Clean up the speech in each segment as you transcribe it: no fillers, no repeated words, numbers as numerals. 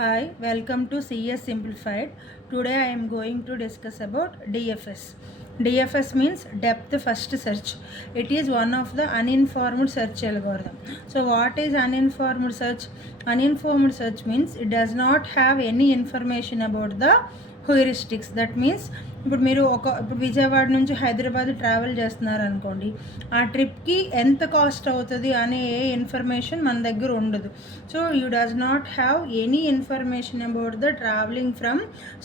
Hi, welcome to CS Simplified. Today I am going to discuss about DFS. DFS means depth first search. It is one of the uninformed search algorithm. So what is uninformed search? Uninformed search means it does not have any information about the heuristics. That means ఇప్పుడు మీరు ఇప్పుడు విజయవాడ నుంచి Hyderabad travel చేస్తున్నారు అనుకోండి, ఆ ట్రిప్కి ఎంత cost అవుతుంది అనే ఏ ఇన్ఫర్మేషన్ మన దగ్గర ఉండదు. So you does not have any information about the travelling from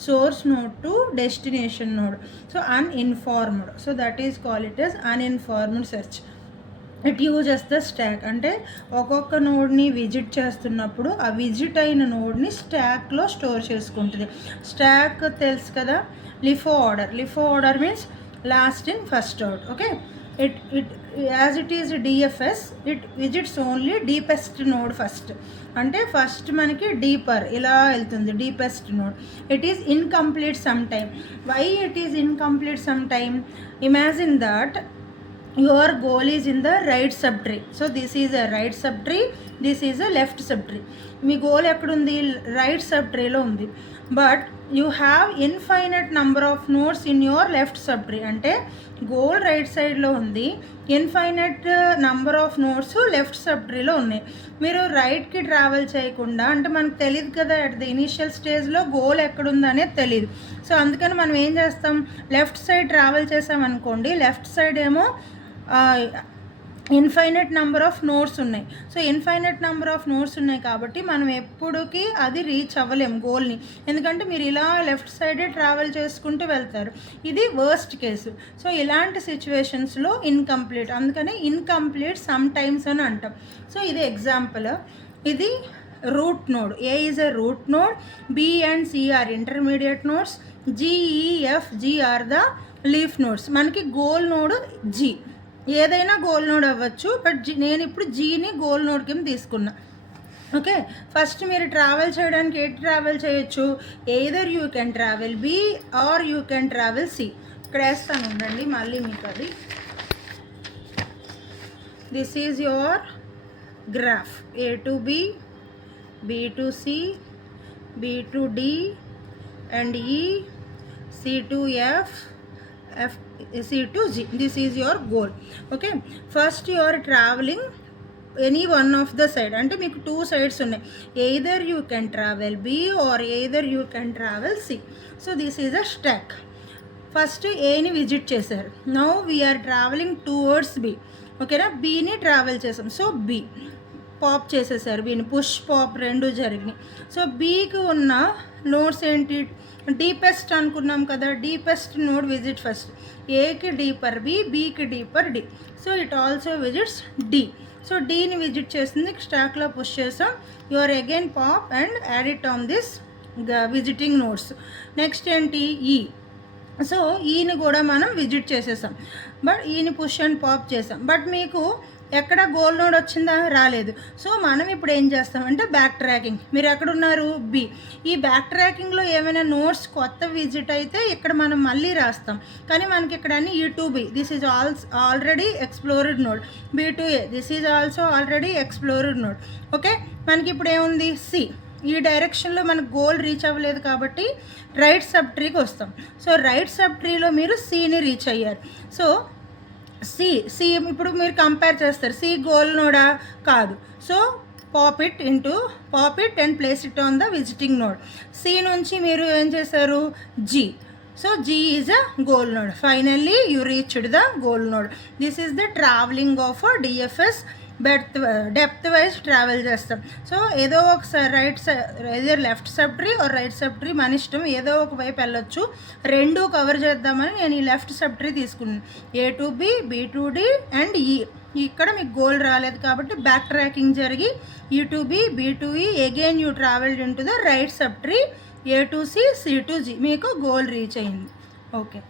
source node to destination node. So uninformed. So that is call it as uninformed search. It uses the stock. అంటే ఒక్కొక్క నోడ్ని visit చేస్తున్నప్పుడు ఆ visit అయిన నోడ్ని స్టాక్లో store చేసుకుంటుంది. Stack తెలుసు కదా, LIFO order means last in first out. Okay, it as it is DFS, it visits only deepest node first. అంటే ఫస్ట్ మనకి డీపర్ ఇలా వెళ్తుంది, deepest node. It is incomplete some time. Why it is incomplete some time? Imagine that your goal is in the right subtree. So this is a right subtree, this is a left subtree. మీ goal ఎక్కడుంది? Right సబ్ట్రీలో ఉంది. But you have infinite number of nodes in your left subtree. అంటే goal right సైడ్లో ఉంది, infinite number of nodes left సబ్ట్రీలో ఉన్నాయి. మీరు రైట్కి ట్రావెల్ చేయకుండా, అంటే మనకు తెలియదు కదా అట్ ద ఇనీషియల్ స్టేజ్లో గోల్ ఎక్కడుంది అనేది తెలియదు. సో అందుకని మనం ఏం చేస్తాం, లెఫ్ట్ సైడ్ ట్రావెల్ చేసామనుకోండి, లెఫ్ట్ సైడ్ ఏమో ఇన్ఫైనట్ నెంబర్ ఆఫ్ నోడ్స్ ఉన్నాయి. So infinite number of nodes ఉన్నాయి కాబట్టి మనం ఎప్పటికీ అది రీచ్ అవ్వలేము గోల్ని. ఎందుకంటే మీరు ఇలా లెఫ్ట్ సైడే ట్రావెల్ చేసుకుంటూ వెళ్తారు. ఇది వర్స్ట్ కేసు. సో ఇలాంటి సిచ్యువేషన్స్లో ఇన్కంప్లీట్, అందుకని ఇన్కంప్లీట్ సమ్ టైమ్స్ అని అంటాం. సో ఇది ఎగ్జాంపుల్. ఇది root node. A is a root node, B and C are intermediate nodes, G E F G are the leaf nodes. మనకి గోల్ నోడ్ జి, ఏదైనా గోల్ నోడ్ అవ్వచ్చు, బట్ నేను ఇప్పుడు జీని గోల్ నోడ్ కింద తీసుకున్నా. ఓకే, ఫస్ట్ మీరు ట్రావెల్ చేయడానికి ఏది ట్రావెల్ చేయొచ్చు? Either you can travel B or you can travel C. ఇక్కడ వేస్తాను ఉండండి మళ్ళీ మీకు అది. This is your graph. A to B, B to C, B to D and E, C to F, F, C to G. This is your goal. Okay, first you are traveling any one of the side. అంటే మీకు two sides ఉన్నాయి. either you can travel B or either you can travel C. So this is a stack. First ఏని visit చేశారు. Now we are travelling towards B. ఓకేనా, బీని travel చేసాం. So B pop చేసేసారు, బీని పుష్ పాప్ రెండు జరిగినాయి. సో బీకి ఉన్న నోడ్స్ ఏంటి? డీపెస్ట్ అనుకున్నాం కదా, డీపెస్ట్ నోడ్ విజిట్ ఫస్ట్. ఏకి డీపర్ బి, బీకి deeper D. So it also visits D. So డీని విజిట్ చేస్తుంది, స్టాక్లో పుష్ చేసాం. Your again pop and add it on this visiting nodes. Next ఏంటి? ఈ. సో ఈని కూడా మనం విజిట్ చేసేసాం, బట్ ఈని పుష్ అండ్ పాప్ చేసాం. బట్ మీకు ఎక్కడ గోల్ నోడ్ వచ్చిందా? రాలేదు. సో మనం ఇప్పుడు ఏం చేస్తామంటే బ్యాక్ ట్రాకింగ్. మీరు ఎక్కడున్నారు? బి. ఈ బ్యాక్ ట్రాకింగ్లో ఏమైనా నోట్స్ కొత్త విజిట్ అయితే ఇక్కడ మనం మళ్ళీ రాస్తాం. కానీ మనకి ఇక్కడ అన్ని E to B, this is already explored node. B to A, this is also already explored node. Okay, మనకి ఇప్పుడు ఏముంది? సి. ఈ డైరెక్షన్లో మనకు గోల్ రీచ్ అవ్వలేదు కాబట్టి రైట్ సబ్ ట్రీకి వస్తాం. సో రైట్ సబ్ ట్రీలో మీరు సిని రీచ్ అయ్యారు. సో సి ఇప్పుడు మీరు కంపేర్ చేస్తారు, సి గోల్ నోడా? కాదు. So pop it and place it on the visiting node. C నుంచి మీరు ఏం చేశారు? G. So G is a goal node. Finally you reached the goal node. This is the travelling of DFS. Depth wise travel చేస్తాం. So ఏదో ఒకసారి right ఏదో left subtree or right subtree మన ఇష్టం, ఏదో ఒక వైపు వెళ్ళొచ్చు. రెండు కవర్ చేద్దామని నేను ఈ లెఫ్ట్ సబ్ ట్రీ తీసుకున్నాను. A to B, B to D and E. ఇక్కడ మీకు గోల్ రాలేదు కాబట్టి బ్యాక్ ట్రాకింగ్ జరిగి E to B, B to E, again you travelled into the right subtree A to C, C to G. మీకు goal reach అయింది. Okay.